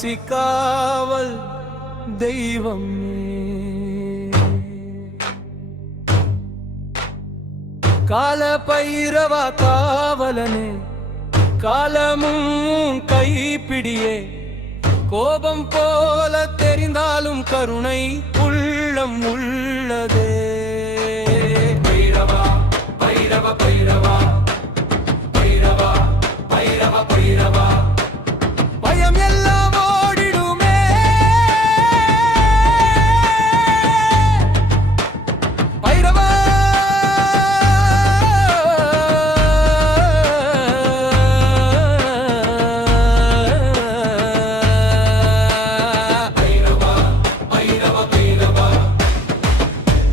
காசி காவல் தெய்வமே. கால பைரவா காவலனே, காலமும் கைப்பிடியே, கோபம் போல தெரிந்தாலும் கருணை உள்ளம் உள்ளதே. பைரவா பைரவ பைரவா பைரவா பைரவ பைரவா, பயம் எல்லாம் ஓடிடுமே. பைரவா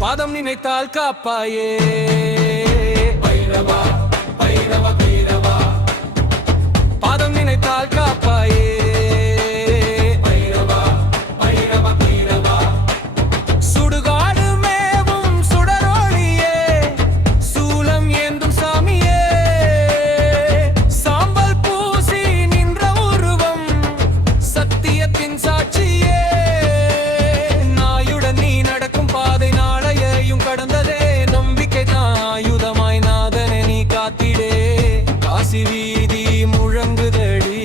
பாதம் நினைத்தால் காப்பாயே. பைரவா பைரவ பைரவா, பாதம் நினைத்தால் காப்பாயே. பைரவா பைரவ பைரவா, சுடுகாடு மேவும் சுடரொளியே, சூலம் ஏந்தும் சாமியே, சாம்பல் பூசி நின்ற உருவம் சத்தியத்தின் சாட்சியே. நாயுடன் நீ நடக்கும் பாதை நாளையும் கடந்ததே, நம்பிக்கை தான் ஆயுதமாய் நாதனை நீ காத்திடே. காசி வீதி முழங்குதடி,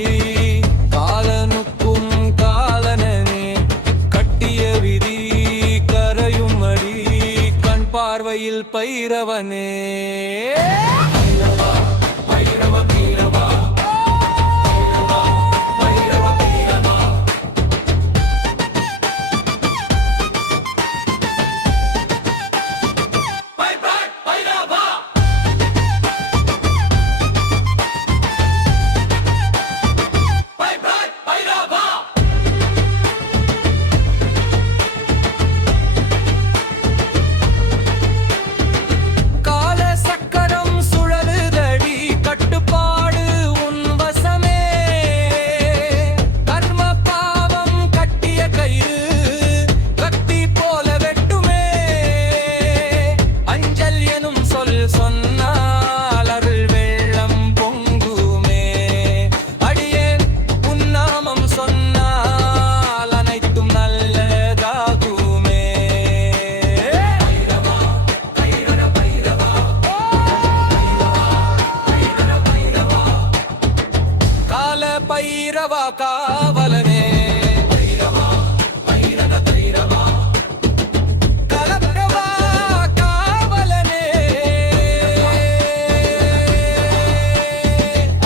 காலனுக்கும் காலனே கட்டிய விதி கரையும் அடி, கண் பார்வையில் பைரவனே. பைரவா பைரவ பைரவா பைரவ பைரவா, சொன்னால் அருள் வெள்ளம் பொங்குமே. அடியேன் உன்னாமம் சொன்னால் அனைத்தும் நல்லதாகுமே. பைரவா பைரவ பைரவா பைரவ பைரவா, கால பைரவா காவலனே. பைரவா பைரவ பைரவா கலப்பரவா காவலனே.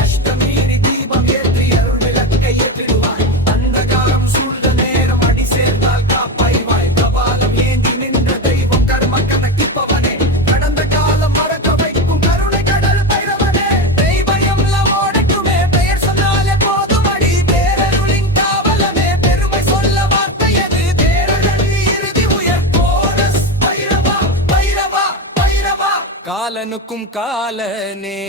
அஷ்டமீரி தீபம் ஏற்றி அருள் விளக்கை ஏற்றிடுவாய், அந்த காலம் சூழ்ந்த நேரம் அடி சேர்ந்தால் காப்பாய்வாய். கபாலம் ஏந்தி நின்ற தெய்வம் கர்ம கணக்கிப்பவனே, கடந்த காலம் மறக்க வைக்கும் கருணை கடல் பைரவனே. தெய்வயம் ஓடட்டுமே, பெயர் சொன்னாலே போதும் அடி, பேரருளின் காவலமே. பெருமை சொல்ல வார்த்தையது, தேரழி இறுதி உயர் கோரஸ். பைரவா பைரவா பைரவா, காலனுக்கும் காலனே.